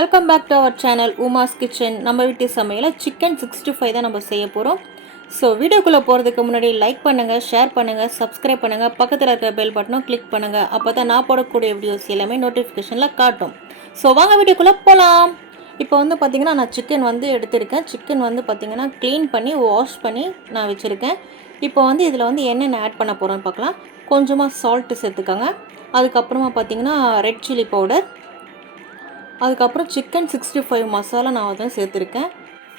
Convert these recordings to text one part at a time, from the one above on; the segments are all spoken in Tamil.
Welcome back to our channel Uma's kitchen. நம்ம வீட்டு சமையலில் சிக்கன் 65 தான் நம்ம செய்ய போகிறோம். ஸோ வீடியோக்குள்ளே போகிறதுக்கு முன்னாடி லைக் பண்ணுங்கள், ஷேர் பண்ணுங்கள், சப்ஸ்கிரைப் பண்ணுங்கள், பக்கத்தில் இருக்கிற பெல் பட்டனும் கிளிக் பண்ணுங்கள். அப்போ தான் நான் போடக்கூடிய வீடியோஸ் எல்லாமே நோட்டிஃபிகேஷனில் காட்டும். ஸோ வாங்க வீடியோக்குள்ளே போகலாம். இப்போ வந்து பார்த்திங்கன்னா நான் சிக்கன் வந்து எடுத்திருக்கேன். சிக்கன் வந்து பார்த்திங்கன்னா க்ளீன் பண்ணி வாஷ் பண்ணி நான் வச்சுருக்கேன். இப்போ வந்து இதில் வந்து என்னென்ன ஆட் பண்ண போகிறோன்னு பார்க்கலாம். கொஞ்சமாக சால்ட்டு சேர்த்துக்கோங்க. அதுக்கப்புறமா பார்த்திங்கன்னா ரெட் சில்லி பவுடர், அதுக்கப்புறம் சிக்கன் 65 மசாலா நான் வந்து சேர்த்துருக்கேன்.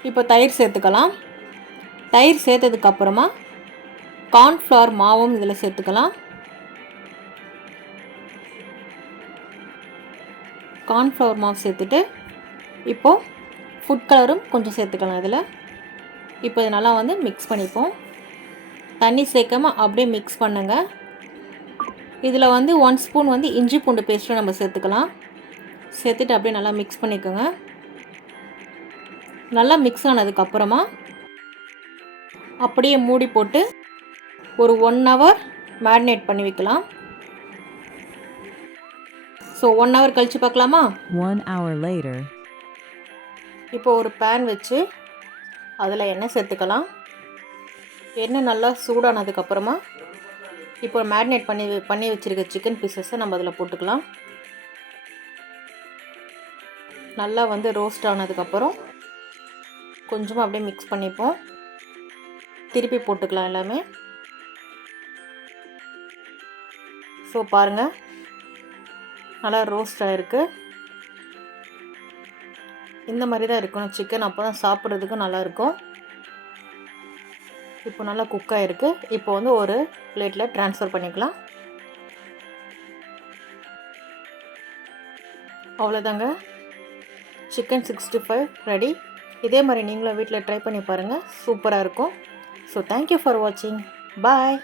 இப்போ தயிர் சேர்த்துக்கலாம். தயிர் சேர்த்ததுக்கப்புறமா கார்ன்ஃப்ளவர் மாவும் இதில் சேர்த்துக்கலாம். கார்ன்ஃப்ளவர் மாவு சேர்த்துட்டு இப்போது ஃபுட் கலரும் கொஞ்சம் சேர்த்துக்கலாம் இதில். இப்போ இது நல்லா வந்து மிக்ஸ் பண்ணிப்போம். தண்ணி சேர்க்காமல் அப்படியே மிக்ஸ் பண்ணுங்கள். இதில் வந்து 1 ஸ்பூன் வந்து இஞ்சி பூண்டு பேஸ்ட்டும் நம்ம சேர்த்துக்கலாம். சேர்த்துட்டு அப்படியே நல்லா மிக்ஸ் பண்ணிக்கோங்க. நல்லா மிக்ஸ் ஆனதுக்கப்புறமா அப்படியே மூடி போட்டு ஒரு 1 ஹவர் மேரினேட் பண்ணி வைக்கலாம். ஸோ 1 ஹவர் கழித்து பார்க்கலாமா? 1 hour later. இப்போ ஒரு பேன் வச்சு அதில் எண்ணெய் சேர்த்துக்கலாம். எண்ணெய் நல்லா சூடானதுக்கப்புறமா இப்போ மேரினேட் பண்ணி வச்சுருக்க சிக்கன் பீசஸை நம்ம அதில் போட்டுக்கலாம். நல்லா வந்து ரோஸ்ட் ஆனதுக்கப்புறம் கொஞ்சமாக அப்படியே மிக்ஸ் பண்ணிப்போம். திருப்பி போட்டுக்கலாம் எல்லாமே. ஸோ பாருங்கள், நல்லா ரோஸ்ட் ஆகிருக்கு. இந்த மாதிரி தான் இருக்கணும் சிக்கன், அப்போ தான் சாப்பிட்றதுக்கும் நல்லாயிருக்கும். இப்போ நல்லா குக் ஆகிருக்கு. இப்போ வந்து ஒரு பிளேட்டில் ட்ரான்ஸ்ஃபர் பண்ணிக்கலாம். அவ்வளோதாங்க, சிக்கன் 65 ரெடி. இதே மாதிரி நீங்களும் வீட்டில் ட்ரை பண்ணி பாருங்கள், சூப்பராக இருக்கும். ஸோ தேங்க்யூ ஃபார் வாட்சிங். பாய்.